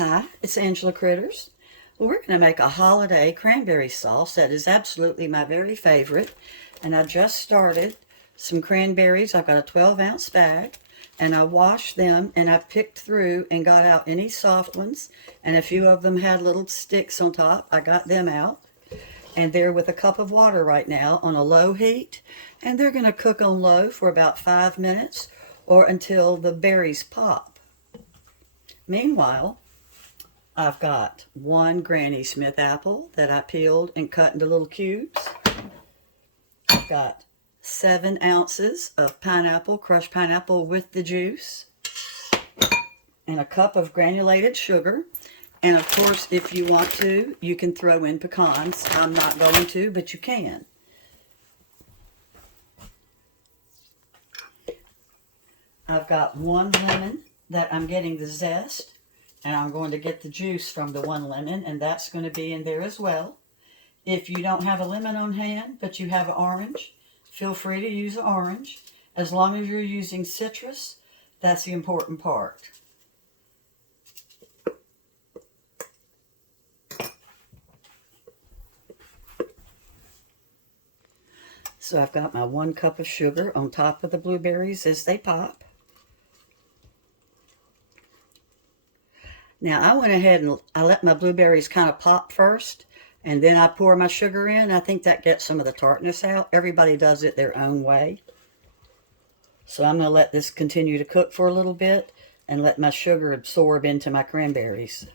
Hi, it's Angela Critters. Well, we're going to make a holiday cranberry sauce that is absolutely my very favorite. And I just started some cranberries. I've got a 12-ounce bag, and I washed them, and I picked through and got out any soft ones. And a few of them had little sticks on top. I got them out. And they're with a cup of water right now on a low heat. And they're going to cook on low for about 5 minutes or until the berries pop. Meanwhile, I've got one Granny Smith apple that I peeled and cut into little cubes. I've got 7 ounces of pineapple, crushed pineapple with the juice, and a cup of granulated sugar. And of course, if you want to, you can throw in pecans. I'm not going to, but you can. I've got one lemon that I'm getting the zest, and I'm going to get the juice from the one lemon, and that's going to be in there as well. If you don't have a lemon on hand, but you have an orange, feel free to use an orange. As long as you're using citrus, that's the important part. So I've got my 1 cup of sugar on top of the blueberries as they pop. Now I went ahead and I let my blueberries kind of pop first, and then I pour my sugar in. I think that gets some of the tartness out. Everybody does it their own way. So I'm going to let this continue to cook for a little bit and let my sugar absorb into my cranberries.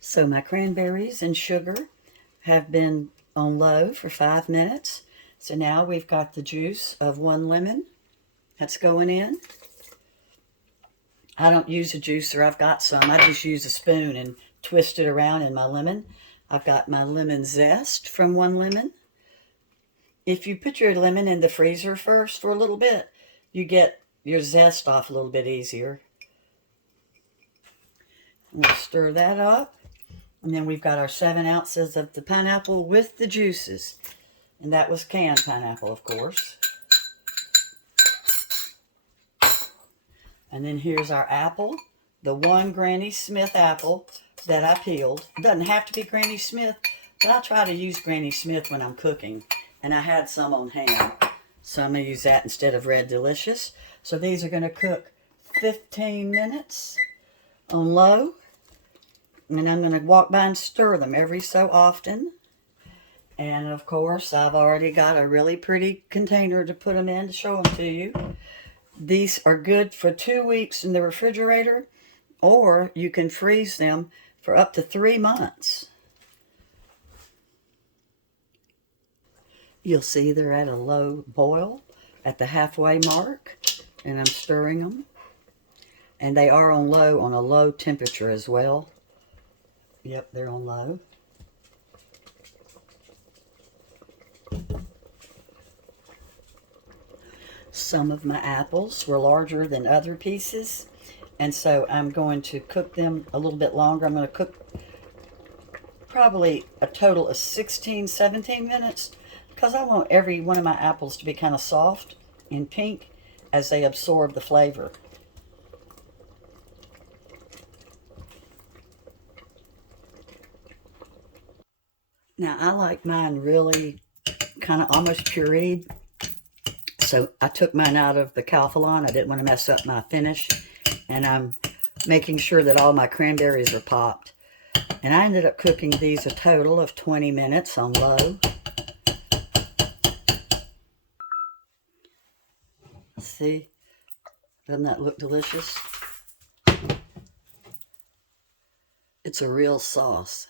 So my cranberries and sugar have been on low for 5 minutes. So now we've got the juice of 1 lemon that's going in. I don't use a juicer. I've got some. I just use a spoon and twist it around in my lemon. I've got my lemon zest from 1 lemon. If you put your lemon in the freezer first for a little bit, you get your zest off a little bit easier. We'll stir that up. And then we've got our 7 ounces of the pineapple with the juices. And that was canned pineapple, of course. And then here's our apple, the 1 Granny Smith apple that I peeled. It doesn't have to be Granny Smith, but I try to use Granny Smith when I'm cooking. And I had some on hand, so I'm going to use that instead of Red Delicious. So these are going to cook 15 minutes on low. And I'm going to walk by and stir them every so often. And of course, I've already got a really pretty container to put them in to show them to you. These are good for 2 weeks in the refrigerator, or you can freeze them for up to 3 months. You'll see they're at a low boil at the halfway mark, and I'm stirring them. And they are on low, on a low temperature as well. Yep, they're on low. Some of my apples were larger than other pieces, and so I'm going to cook them a little bit longer. I'm going to cook probably a total of 16, 17 minutes because I want every one of my apples to be kind of soft and pink as they absorb the flavor. Now, I like mine really kind of almost pureed. So I took mine out of the Calphalon. I didn't want to mess up my finish. And I'm making sure that all my cranberries are popped. And I ended up cooking these a total of 20 minutes on low. See? Doesn't that look delicious? It's a real sauce.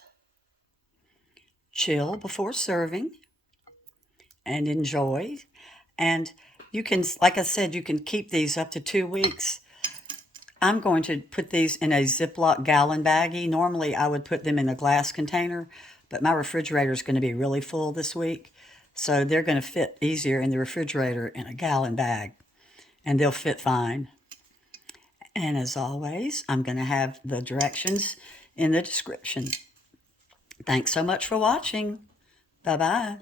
Chill before serving and enjoy. And you can, like I said, you can keep these up to 2 weeks. I'm going to put these in a Ziploc gallon baggie. Normally I would put them in a glass container, but my refrigerator is going to be really full this week. So they're going to fit easier in the refrigerator in a gallon bag, and they'll fit fine. And as always, I'm going to have the directions in the description. Thanks so much for watching. Bye-bye.